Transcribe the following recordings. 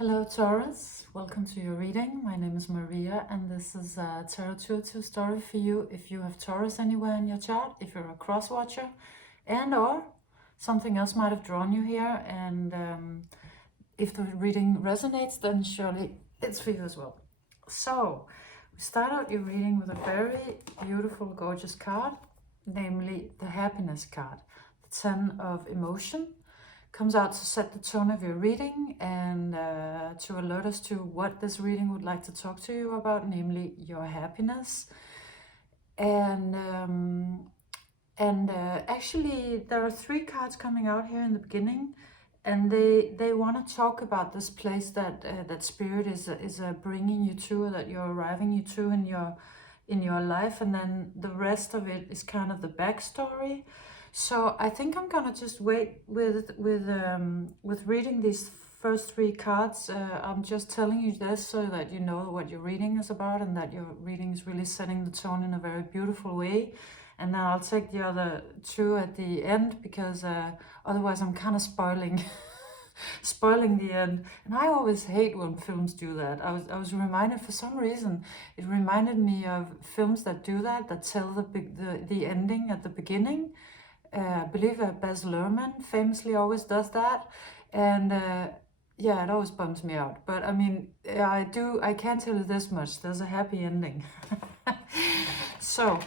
Hello Taurus, welcome to your reading. My name is Maria and this is a Tarot 2 story for you if you have Taurus anywhere in your chart, if you're a cross watcher, and or something else might have drawn you here, and if the reading resonates, then surely it's for you as well. So we start out your reading with a very beautiful, gorgeous card, namely the happiness card, the 10 of emotion. Comes out to set the tone of your reading and to alert us to what this reading would like to talk to you about, namely your happiness. And actually there are 3 cards coming out here in the beginning, and they want to talk about this place that that spirit is bringing you to, or that you're arriving you to in your life, and then the rest of it is kind of the backstory. So I think I'm gonna just wait with reading these first 3 cards. I'm just telling you this so that you know what your reading is about, and that your reading is really setting the tone in a very beautiful way. And then I'll take the other 2 at the end, because otherwise I'm kind of spoiling spoiling the end. And I always hate when films do that. I was reminded, for some reason, it reminded me of films that do that, that tell the ending at the beginning. I believe Baz Luhrmann famously always does that, and yeah, it always bums me out. But I mean, I can't tell you this much: there's a happy ending. So,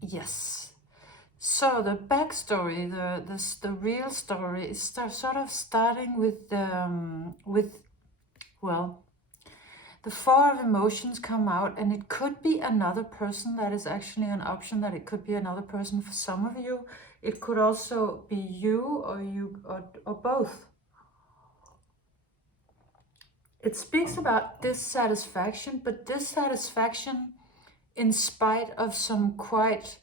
yes. So the backstory, the real story, is sort of starting with well, the 4 of emotions come out, and it could be another person. That is actually an option, that it could be another person for some of you. It could also be you, or both. It speaks about dissatisfaction, but dissatisfaction in spite of some quite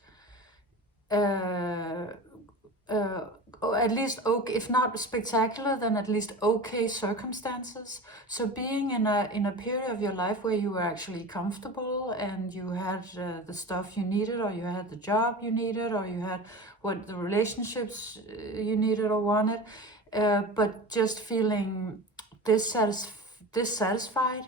at least okay, if not spectacular, then at least okay circumstances. So being in a period of your life where you were actually comfortable, and you had the stuff you needed, or you had the job you needed, or you had what the relationships you needed or wanted, but just feeling dissatisfied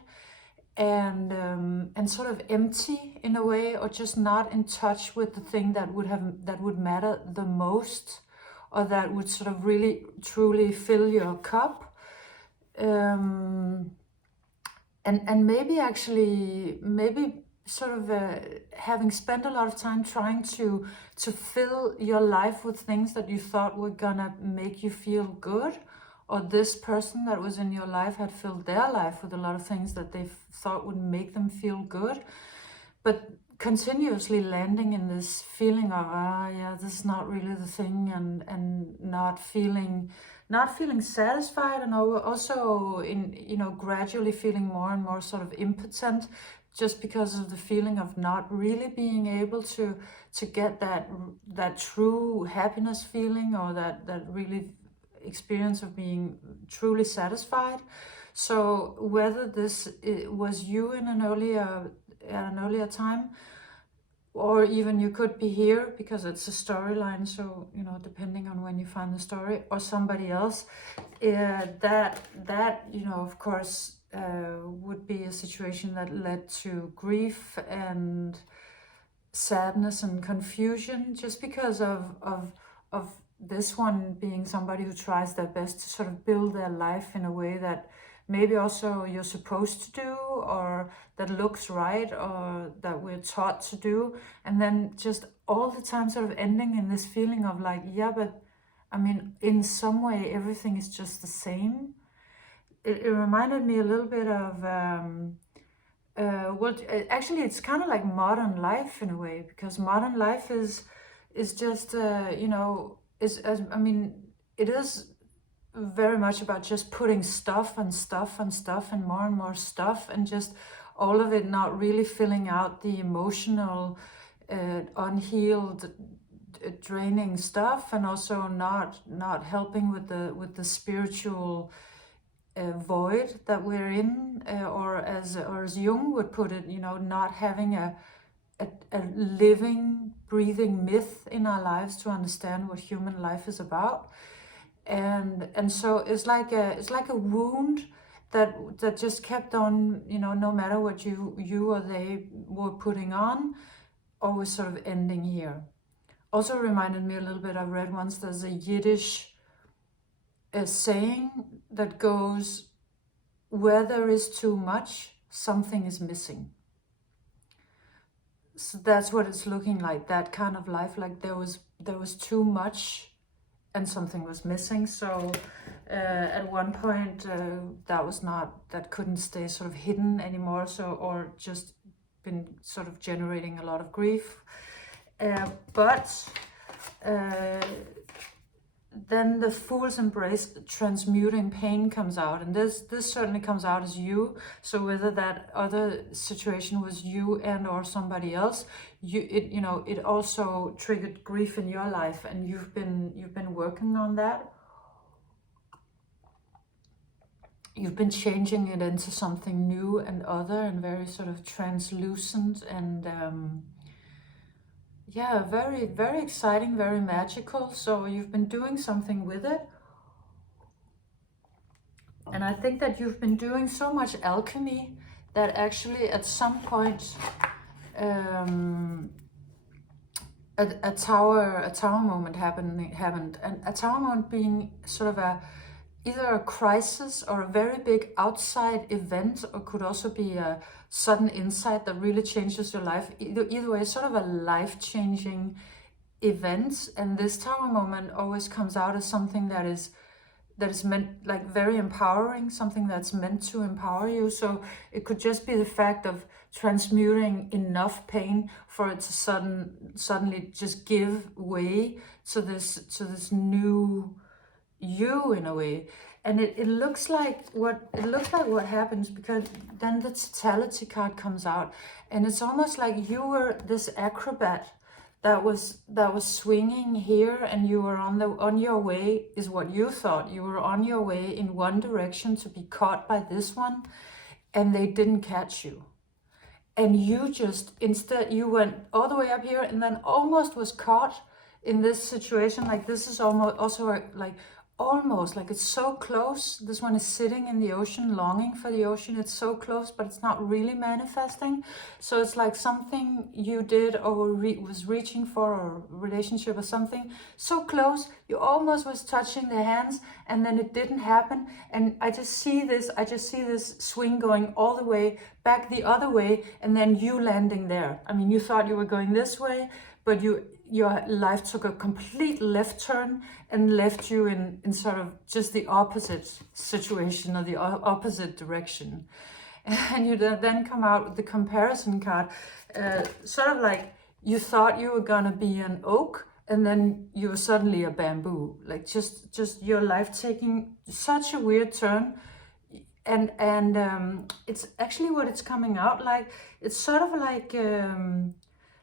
and sort of empty in a way, or just not in touch with the thing that would matter the most, or that would sort of really truly fill your cup. And maybe sort of having spent a lot of time trying to fill your life with things that you thought were gonna make you feel good, or this person that was in your life had filled their life with a lot of things that they thought would make them feel good, but continuously landing in this feeling of yeah, this is not really the thing, and not feeling satisfied, and also gradually feeling more and more sort of impotent, just because of the feeling of not really being able to get that true happiness feeling, or that really experience of being truly satisfied. So whether this was you in at an earlier time, or even you could be here because it's a storyline, so depending on when you find the story, or somebody else, that of course would be a situation that led to grief and sadness and confusion, just because of this one being somebody who tries their best to sort of build their life in a way that maybe also you're supposed to do, or that looks right, or that we're taught to do, and then just all the time sort of ending in this feeling of like, yeah, but I mean, in some way everything is just the same. It reminded me a little bit of actually it's kind of like modern life in a way, because modern life is just it is very much about just putting stuff and stuff and stuff and more stuff, and just all of it not really filling out the emotional unhealed draining stuff, and also not helping with the spiritual void that we're in, or as Jung would put it, not having a living, breathing myth in our lives to understand what human life is about. and so it's like a wound that just kept on, you know, no matter what you or they were putting on, always sort of ending here. Also reminded me a little bit, I read once, there's a Yiddish saying that goes, where there is too much, something is missing. So that's what it's looking like, that kind of life, like there was too much and something was missing. So at one point that couldn't stay sort of hidden anymore, so, or just been sort of generating a lot of grief. But then the Fool's Embrace, transmuting pain, comes out, and this certainly comes out as you. So whether that other situation was you and or somebody else, it also triggered grief in your life, and you've been working on that. You've been changing it into something new and other, and very sort of translucent, and yeah, very, very exciting, very magical. So you've been doing something with it. And I think that you've been doing so much alchemy that actually at some point a tower moment happened. And a tower moment being sort of either a crisis or a very big outside event, or could also be a sudden insight that really changes your life. Either way, sort of a life-changing event. And this tower moment always comes out as something that is meant, like, very empowering, something that's meant to empower you. So it could just be the fact of transmuting enough pain for it to suddenly just give way to this new you, in a way. And it looks like what happens, because then the totality card comes out, and it's almost like you were this acrobat that was swinging here, and you were on your way, is what you thought. You were on your way in one direction to be caught by this one, and they didn't catch you. And you just, instead, you went all the way up here and then almost was caught in this situation. Like, this is almost also almost like it's so close. This one is sitting in the ocean, longing for the ocean. It's so close, but it's not really manifesting. So it's like something you did or was reaching for, or relationship or something so close, you almost was touching the hands, and then it didn't happen. And I just see this swing going all the way back the other way, and then you landing there. I mean, you thought you were going this way, but your life took a complete left turn and left you in sort of just the opposite situation, or the opposite direction. And you then come out with the comparison card, sort of like you thought you were gonna be an oak, and then you were suddenly a bamboo. Like just your life taking such a weird turn. And it's actually what it's coming out like. It's sort of like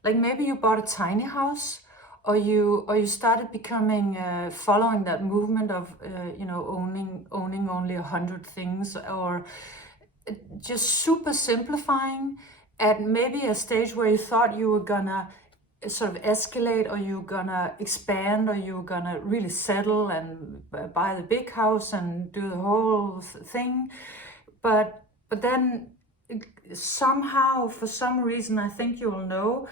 maybe you bought a tiny house, or you started becoming following that movement of owning only 100 things, or just super simplifying at maybe a stage where you thought you were gonna sort of escalate, or you were gonna expand, or you were gonna really settle and buy the big house and do the whole thing. But then somehow, for some reason, I think you'll know,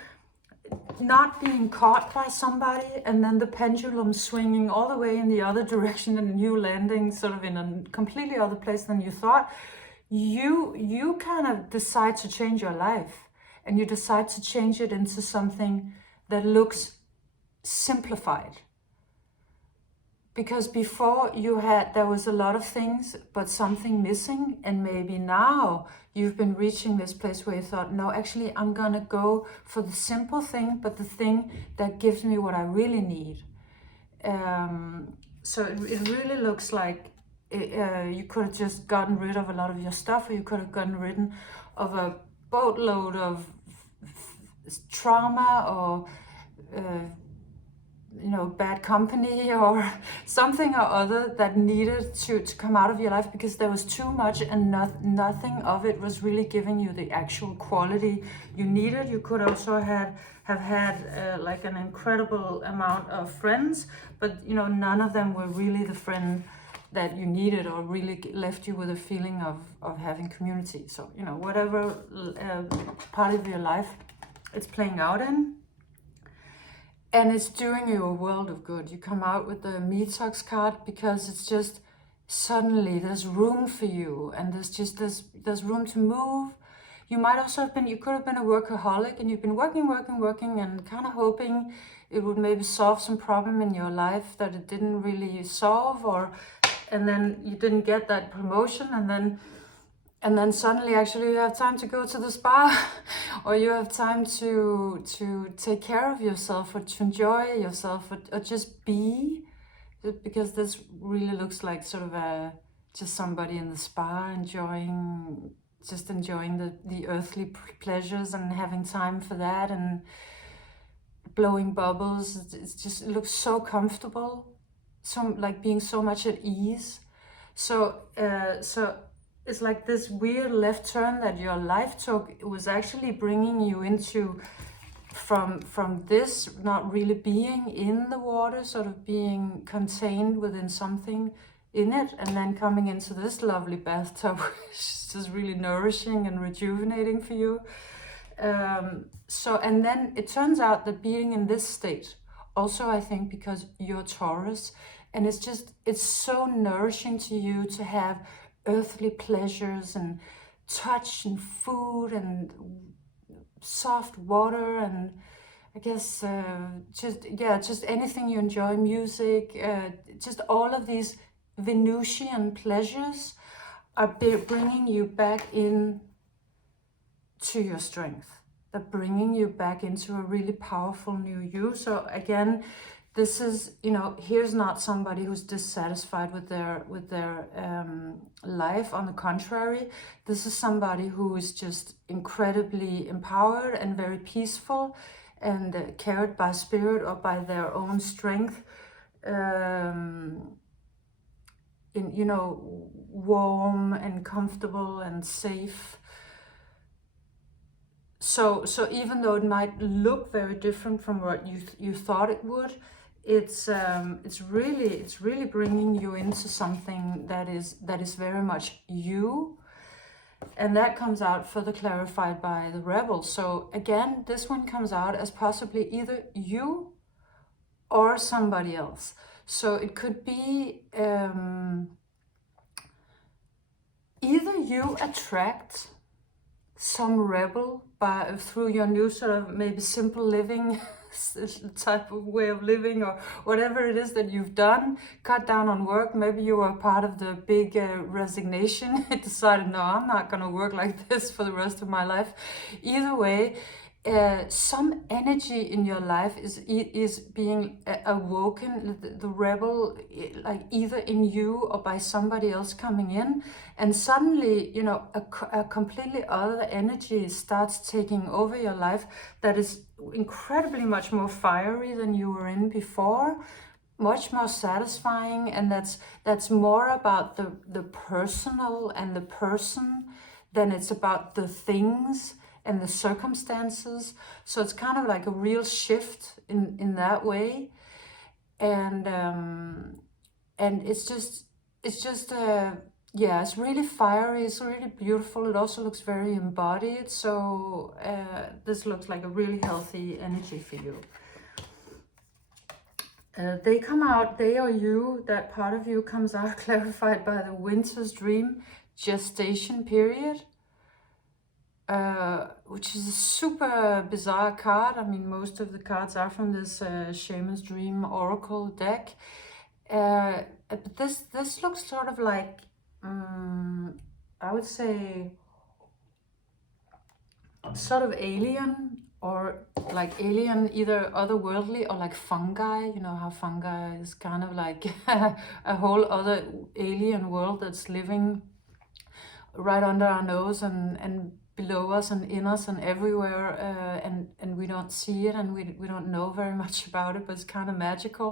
not being caught by somebody, and then the pendulum swinging all the way in the other direction, and you landing sort of in a completely other place than you thought, you kind of decide to change your life, and you decide to change it into something that looks simplified. Because before there was a lot of things, but something missing, and maybe now you've been reaching this place where you thought, no, actually, I'm gonna go for the simple thing, but the thing that gives me what I really need. So it really looks like you could have just gotten rid of a lot of your stuff, or you could have gotten rid of a boatload of trauma, or bad company or something or other that needed to come out of your life because there was too much and nothing of it was really giving you the actual quality you needed. You could also have had like an incredible amount of friends, but none of them were really the friend that you needed or really left you with a feeling of having community. So whatever part of your life it's playing out in, and it's doing you a world of good. You come out with the Metox card because it's just suddenly there's room for you, and there's room to move. You might also have been, you could have been a workaholic and you've been working and kind of hoping it would maybe solve some problem in your life that it didn't really solve, and then you didn't get that promotion, and then suddenly actually you have time to go to the spa or you have time to take care of yourself or to enjoy yourself or just be, because this really looks like sort of just somebody in the spa enjoying the earthly pleasures and having time for that and blowing bubbles. It looks so comfortable, so like being so much at ease. So it's like this weird left turn that your life took. It was actually bringing you into from this not really being in the water, sort of being contained within something in it, and then coming into this lovely bathtub, which is just really nourishing and rejuvenating for you. And then it turns out that being in this state, also I think because you're Taurus, and it's so nourishing to you to have earthly pleasures and touch and food and soft water and I guess just anything you enjoy, music, just all of these Venusian pleasures are bringing you back in to your strength. They're bringing you back into a really powerful new you. So again, this is, here's not somebody who's dissatisfied with their life. On the contrary, this is somebody who is just incredibly empowered and very peaceful and carried by spirit or by their own strength, warm and comfortable and safe. So even though it might look very different from what you thought it would, it's really bringing you into something that is very much you, and that comes out further clarified by the Rebel. So again, this one comes out as possibly either you or somebody else. So it could be either you attract some rebel through your new sort of maybe simple living type of way of living, or whatever it is that you've done, cut down on work. Maybe you were part of the big resignation and decided, no, I'm not going to work like this for the rest of my life. Either way, some energy in your life is being awoken, the rebel, like either in you or by somebody else coming in, and suddenly a completely other energy starts taking over your life that is incredibly much more fiery than you were in before, much more satisfying, and that's more about the personal and the person than it's about the things and the circumstances. So it's kind of like a real shift in that way, and it's really fiery, it's really beautiful. It also looks very embodied. So this looks like a really healthy energy for you. They come out, they or you, that part of you comes out clarified by the Winter's Dream gestation period. Which is a super bizarre card. I mean, most of the cards are from this Shaman's Dream Oracle deck. But this looks sort of like, I would say, sort of alien, or like alien, either otherworldly or like fungi. You know how fungi is kind of like a whole other alien world that's living right under our nose and below us and in us and everywhere, and we don't see it, and we don't know very much about it, but it's kind of magical.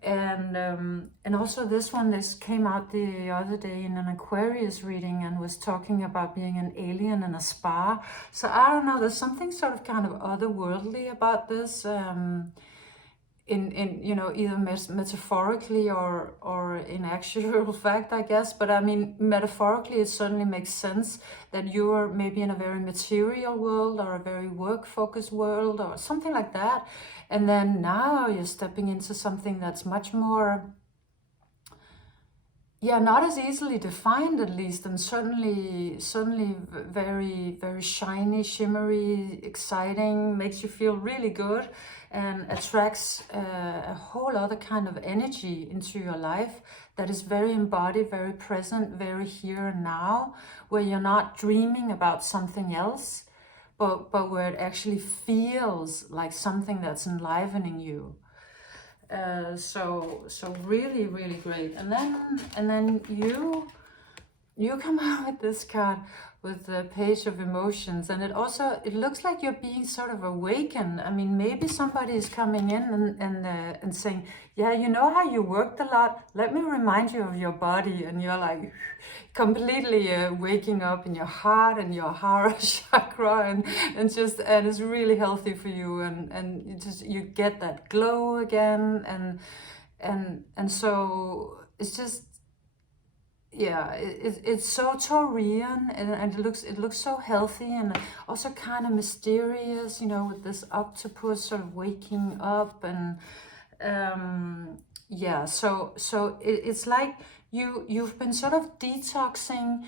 And also this came out the other day in an Aquarius reading and was talking about being an alien in a spa. So I don't know, there's something sort of kind of otherworldly about this, in you know, either metaphorically or in actual fact, I guess. But I mean, metaphorically it certainly makes sense that you are maybe in a very material world or a very work-focused world or something like that, and then now you're stepping into something that's much more, yeah, not as easily defined, at least, and certainly very, very shiny, shimmery, exciting, makes you feel really good, and attracts a whole other kind of energy into your life that is very embodied, very present, very here and now, where you're not dreaming about something else, but where it actually feels like something that's enlivening you. So really, really great. And then you come out with this card with the Page of Emotions, and it looks like you're being sort of awakened. I mean, maybe somebody is coming in and saying, yeah, you know how you worked a lot? Let me remind you of your body. And you're like completely waking up in your heart and your Hara chakra, and it's really healthy for you, and you get that glow again, and so it's just, yeah, it's so Taurian, and it looks so healthy, and also kind of mysterious, you know, with this octopus sort of waking up, and yeah, so it's like you've been sort of detoxing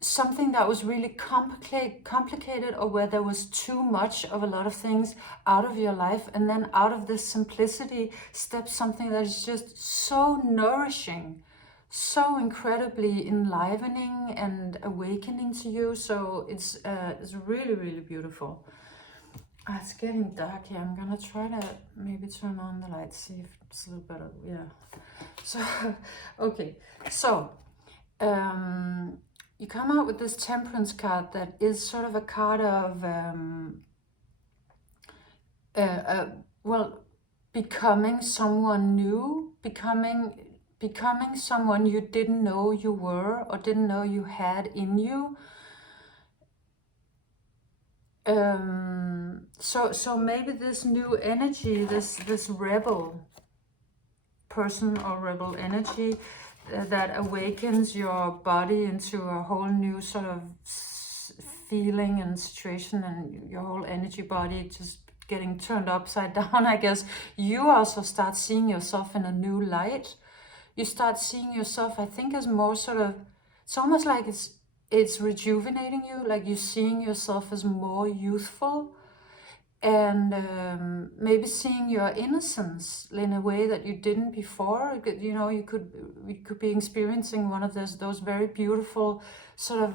something that was really complicated, or where there was too much of a lot of things out of your life, and then out of this simplicity steps something that is just so nourishing, so incredibly enlivening and awakening to you. So it's really, really beautiful. It's getting dark here. I'm gonna try to maybe turn on the light, see if it's a little better. Yeah. So okay, so you come out with this Temperance card that is sort of a card of well, becoming someone new, becoming someone you didn't know you were or didn't know you had in you. So maybe this new energy, this rebel person or rebel energy that awakens your body into a whole new sort of feeling and situation, and your whole energy body just getting turned upside down, I guess. You also start seeing yourself in a new light. You start seeing yourself, I think, as more sort of, it's almost like it's rejuvenating you, like you're seeing yourself as more youthful, and maybe seeing your innocence in a way that you didn't before. You know, you could be experiencing one of those very beautiful sort of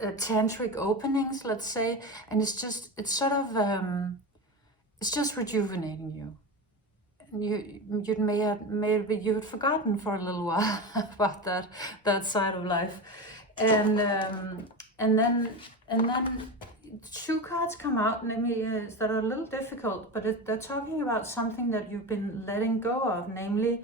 tantric openings, let's say, and it's just rejuvenating you. Maybe you had forgotten for a little while about that side of life, and then two cards come out, maybe that are a little difficult, but they're talking about something that you've been letting go of, namely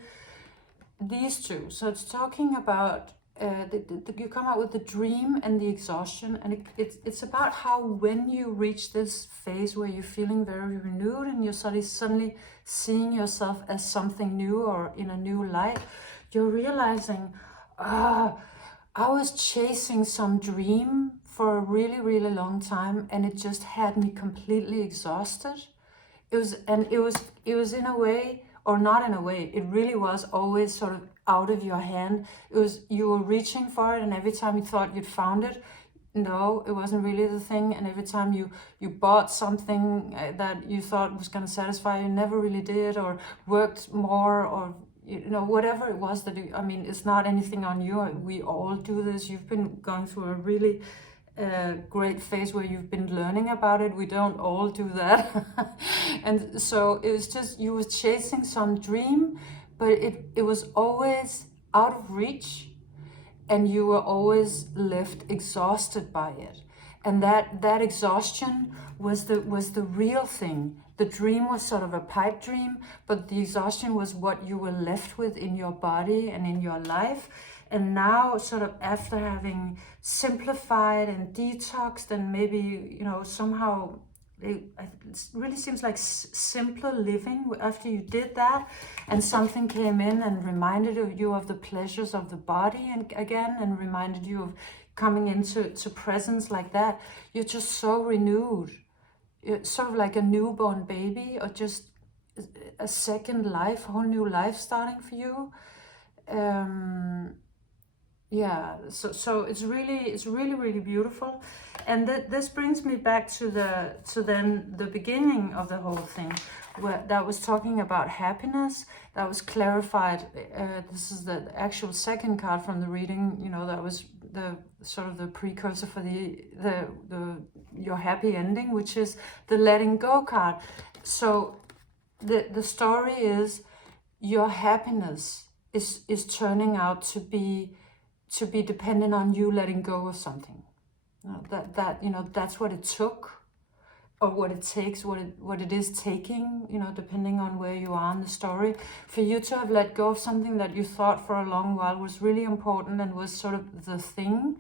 these two. So it's talking about you come out with the dream and the exhaustion, and it's about how when you reach this phase where you're feeling very renewed and you're suddenly seeing yourself as something new or in a new light, you're realizing, I was chasing some dream for a really, really long time, and it just had me completely exhausted. It was in a way, or not in a way, it really was always sort of out of your hand. You were reaching for it, and every time you thought you'd found it, no, it wasn't really the thing. And every time you bought something that you thought was going to satisfy you, never really did, or worked more, or you know, whatever it was that I mean, it's not anything on you. We all do this. You've been going through a really great phase where you've been learning about it. We don't all do that. And so it was just, you were chasing some dream, but it was always out of reach. and you were always left exhausted by it. And that exhaustion was the real thing. The dream was sort of a pipe dream, but the exhaustion was what you were left with in your body and in your life. And now, sort of after having simplified and detoxed, and maybe, you know, somehow it really seems like simpler living after you did that, and something came in and reminded you of the pleasures of the body and again, and reminded you of coming into presence like that. You're just so renewed. It's sort of like a newborn baby, or just a second life, a whole new life starting for you. Yeah, so it's really beautiful. And this brings me back to the beginning of the whole thing, where that was talking about happiness. That was clarified. This is the actual second card from the reading. You know, that was the sort of the precursor for the your happy ending, which is the letting go card. So the story is your happiness is turning out to be dependent on you letting go of something. You know, that's what it took, or what it takes, what it is taking, you know, depending on where you are in the story, for you to have let go of something that you thought for a long while was really important and was sort of the thing.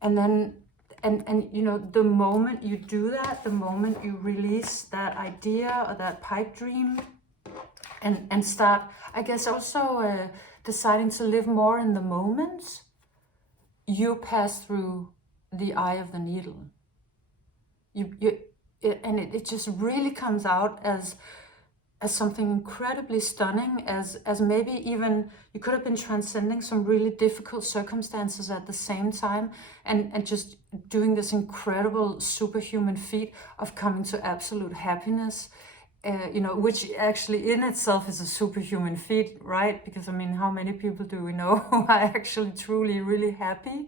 And then, and you know, the moment you do that, the moment you release that idea or that pipe dream, and start, I guess, also deciding to live more in the moment, you pass through the eye of the needle. It just really comes out as something incredibly stunning, as maybe even you could have been transcending some really difficult circumstances at the same time, and just doing this incredible superhuman feat of coming to absolute happiness. You know, which actually in itself is a superhuman feat, right? Because I mean, how many people do we know who are actually truly really happy?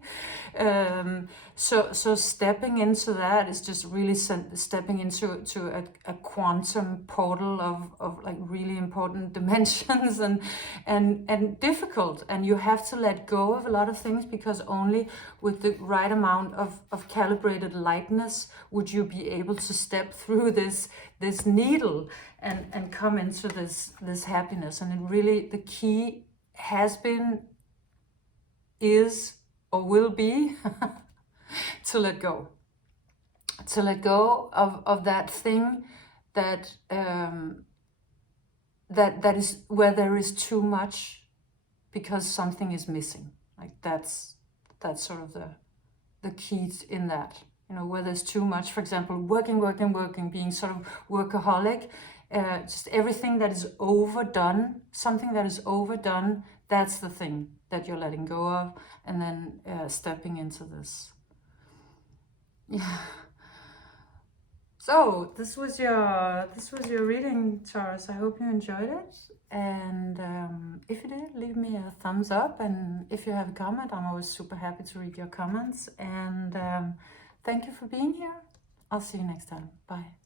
So stepping into that is just really stepping into a quantum portal of like really important dimensions, and difficult. And you have to let go of a lot of things, because only with the right amount of calibrated lightness would you be able to step through this needle and come into this happiness. And it really, the key has been, is, or will be to let go. To let go of that thing that that is where there is too much, because something is missing. Like that's sort of the keys in that. You know, where there's too much, for example, working, being sort of workaholic, just everything that is overdone, something that is overdone, that's the thing that you're letting go of, and then stepping into this. Yeah. So this was your reading, Taurus. I hope you enjoyed it, and if you did, leave me a thumbs up, and if you have a comment, I'm always super happy to read your comments. And thank you for being here. I'll see you next time. Bye.